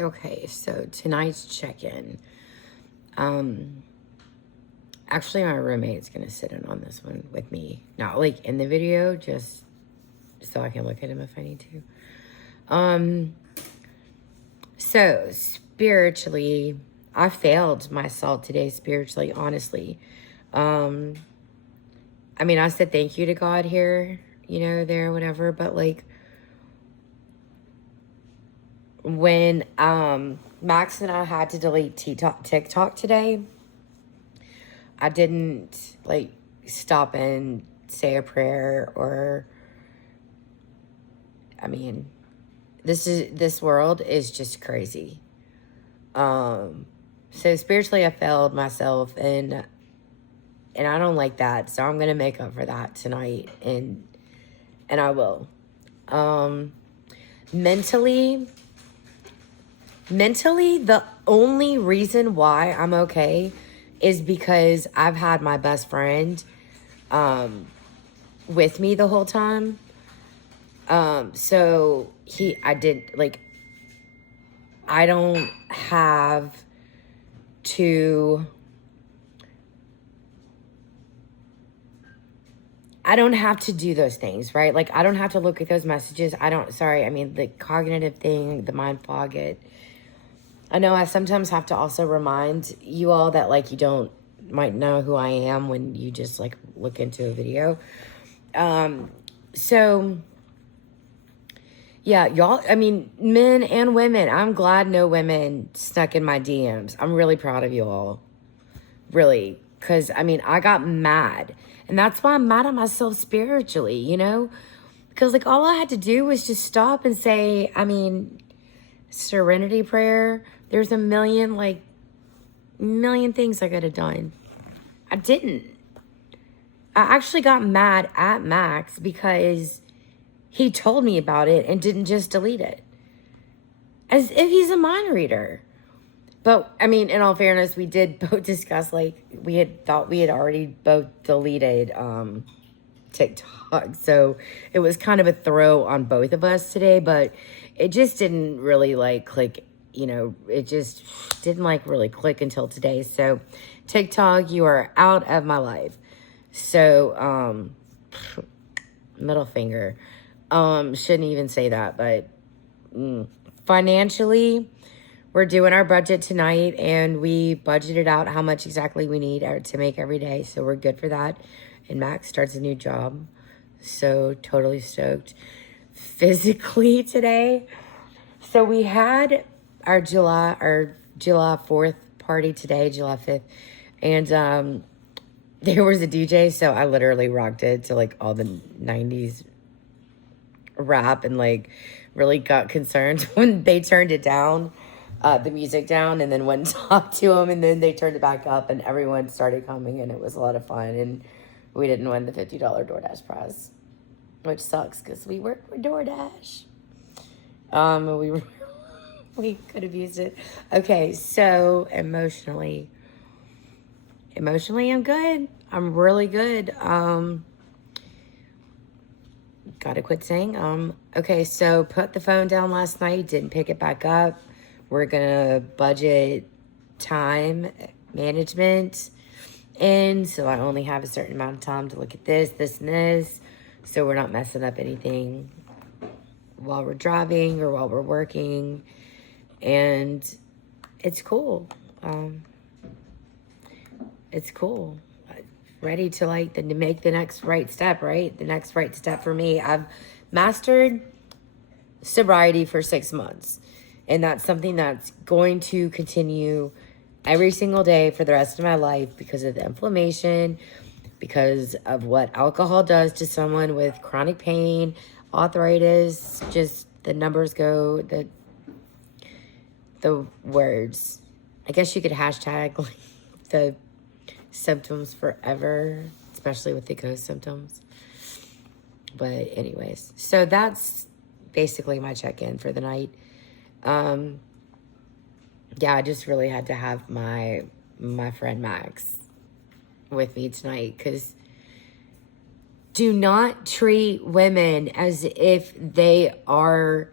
Okay, so tonight's check-in. Actually, my roommate's gonna sit in on this one with me. Not like in the video, just so I can look at him if I need to. So spiritually, I failed myself today spiritually, honestly. I mean, I said thank you to God here, there, whatever, but like when Max and I had to delete TikTok today, I didn't like stop and say a prayer or, I mean, this world is just crazy. So spiritually I failed myself and I don't like that. So I'm going to make up for that tonight and I will. Mentally, the only reason why I'm okay is because I've had my best friend with me the whole time. So I don't have to, do those things, right? Like, I don't have to look at those messages. The cognitive thing, the mind fog, I know I sometimes have to also remind you all that, like, you might know who I am when you just, like, look into a video. So, yeah, y'all, I mean, men and women, I'm glad no women stuck in my DMs. I'm really proud of you all. Really. Because, I mean, I got mad. And that's why I'm mad at myself spiritually, Because, like, all I had to do was just stop and say, serenity prayer. There's a million things I could have done. I didn't. I actually got mad at Max because he told me about it and didn't just delete it. As if he's a mind reader. But, I mean, in all fairness, we did both discuss, like, we had thought we had already both deleted TikTok. So it was kind of a throw on both of us today, but it just didn't really, like, click, it just didn't, like, really click until today. So TikTok, you are out of my life. So, middle finger. Shouldn't even say that, but financially, we're doing our budget tonight, and we budgeted out how much exactly we need to make every day, so we're good for that. And Max starts a new job, so totally stoked. Physically today, so we had our July 4th party today, July 5th, and there was a DJ, so I literally rocked it to like all the 90s rap and like really got concerned when they turned it down. The music down, and then went and talked to them, and then they turned it back up, and everyone started coming, and it was a lot of fun, and we didn't win the $50 DoorDash prize, which sucks, because we worked for DoorDash. We could have used it. Okay, so emotionally, I'm good. I'm really good. Gotta quit saying, okay, so put the phone down last night, didn't pick it back up. We're gonna budget time management, and so I only have a certain amount of time to look at this, and this, so we're not messing up anything while we're driving or while we're working, and it's cool. It's cool. Ready to to make the next right step, right? The next right step for me. I've mastered sobriety for 6 months. And that's something that's going to continue every single day for the rest of my life because of the inflammation, because of what alcohol does to someone with chronic pain, arthritis, just the numbers go, the words. I guess you could hashtag like the symptoms forever, especially with the ghost symptoms. But anyways, so that's basically my check-in for the night. Yeah, I just really had to have my friend Max with me tonight, because do not treat women as if they are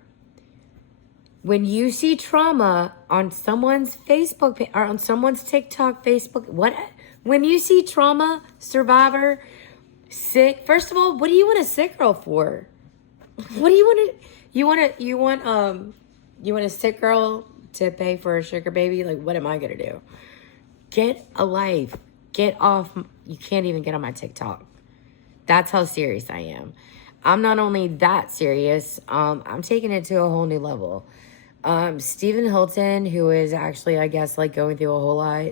when you see trauma on someone's Facebook page or on someone's TikTok, Facebook, when you see trauma survivor sick, first of all, what do you want a sick girl for? What do you want to? You want a sick girl to pay for a sugar baby? Like, what am I gonna do? Get a life. Get off. You can't even get on my TikTok. That's how serious I am. I'm not only that serious. I'm taking it to a whole new level. Stephen Hilton, who is actually, I guess, like going through a whole lot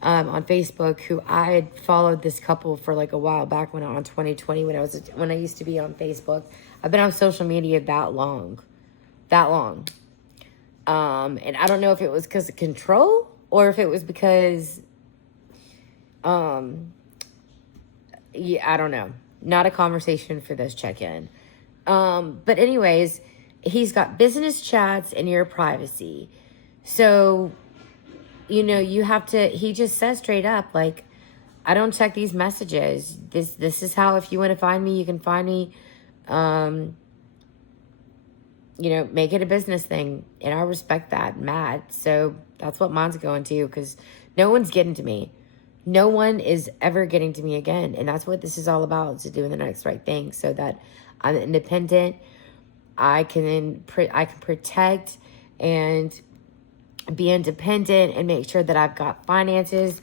on Facebook, who I had followed this couple for like a while back when on 2020 when I used to be on Facebook. I've been on social media that long. And I don't know if it was because of control or if it was because, yeah, I don't know. Not a conversation for this check-in. But anyways, he's got business chats and your privacy. So, you know, you have to, he just says straight up, like, I don't check these messages. This is how, if you want to find me, you can find me. You know, make it a business thing. And I respect that, Matt. So that's what mine's going to, because no one's getting to me. No one is ever getting to me again. And that's what this is all about, is doing the next right thing so that I'm independent. I can protect and be independent and make sure that I've got finances,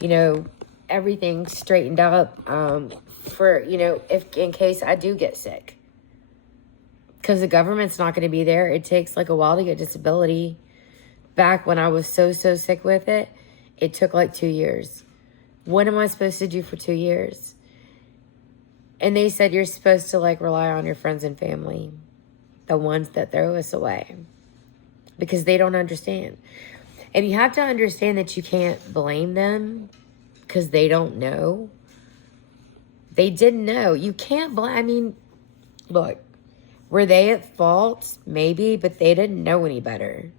you know, everything straightened up for, you know, if in case I do get sick. Because the government's not going to be there. It takes like a while to get disability. Back when I was so sick with it, it took like 2 years. What am I supposed to do for 2 years? And they said you're supposed to like rely on your friends and family, the ones that throw us away, because they don't understand. And you have to understand that you can't blame them because they don't know. They didn't know. You can't blame. I mean, look, were they at fault? Maybe, but they didn't know any better.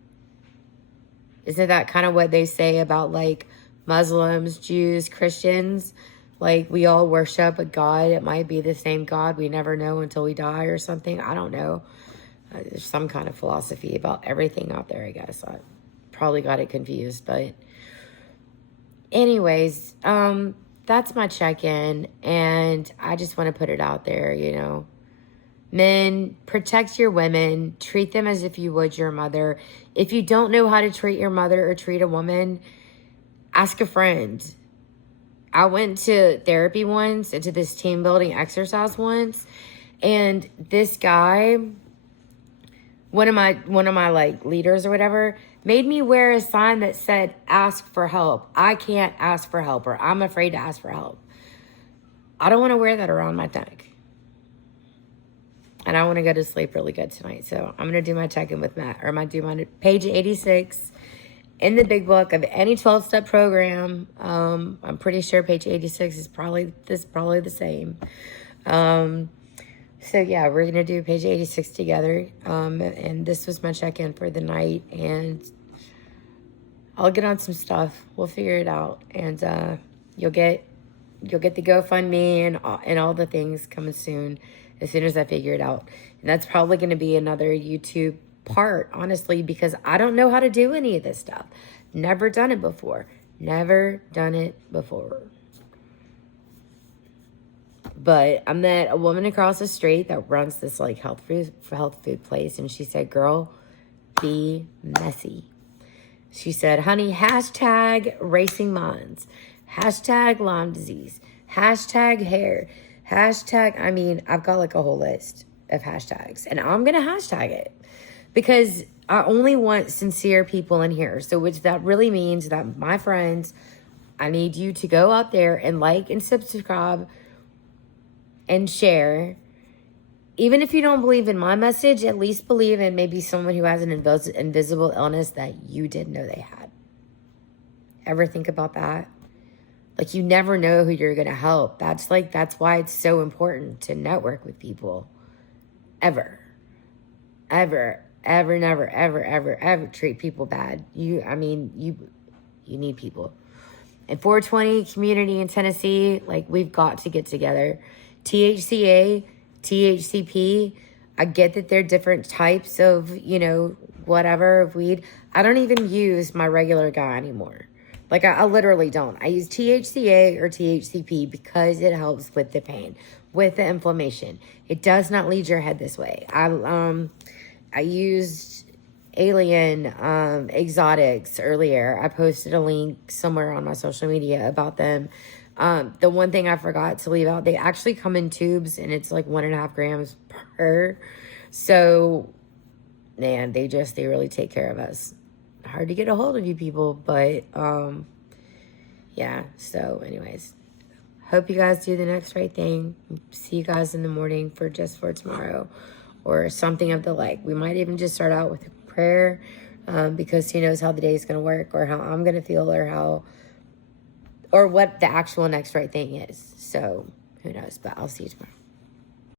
Isn't that kind of what they say about like Muslims, Jews, Christians? Like, we all worship a God. It might be the same God. We never know until we die or something. I don't know. There's some kind of philosophy about everything out there, I guess. I probably got it confused. But anyways, that's my check-in. And I just want to put it out there, you know. Men, protect your women. Treat them as if you would your mother. If you don't know how to treat your mother or treat a woman, ask a friend. I went to therapy once, and to this team building exercise once, and this guy, one of my like leaders or whatever, made me wear a sign that said, ask for help. I can't ask for help, or I'm afraid to ask for help. I don't want to wear that around my neck. And I want to go to sleep really good tonight. So I'm going to do my check-in with Matt, or do my page 86 in the big book of any 12-step program. I'm pretty sure page 86 is probably the same. So yeah, we're going to do page 86 together. And this was my check-in for the night. And I'll get on some stuff. We'll figure it out. And you'll get the GoFundMe and all the things coming soon as I figure it out. And that's probably going to be another YouTube part, honestly, because I don't know how to do any of this stuff. Never done it before. But I met a woman across the street that runs this like health food place, and she said, girl, be messy. She said, honey, hashtag racing minds, hashtag Lyme disease, hashtag hair, hashtag, I mean, I've got like a whole list of hashtags, and I'm going to hashtag it because I only want sincere people in here. So which that really means that my friends, I need you to go out there and like and subscribe and share. Even if you don't believe in my message, at least believe in maybe someone who has an invisible illness that you didn't know they had. Ever think about that? Like, you never know who you're going to help. That's why it's so important to network with people. Ever, never treat people bad. You need people. And 420 community in Tennessee, like, we've got to get together. THCA, THCP, I get that they're different types of, you know, whatever of weed. I don't even use my regular guy anymore. Like, I literally don't. I use THCA or THCP because it helps with the pain, with the inflammation. It does not lead your head this way. I used Alien Exotics earlier. I posted a link somewhere on my social media about them. The one thing I forgot to leave out, they actually come in tubes, and it's like 1.5 grams per. So, man, they really take care of us. Hard to get a hold of you people, but yeah. So anyways, hope you guys do the next right thing. See you guys in the morning for Just for Tomorrow or something of the like. We might even just start out with a prayer, because who knows how the day is going to work, or how I'm going to feel, or what the actual next right thing is. So who knows, but I'll see you tomorrow.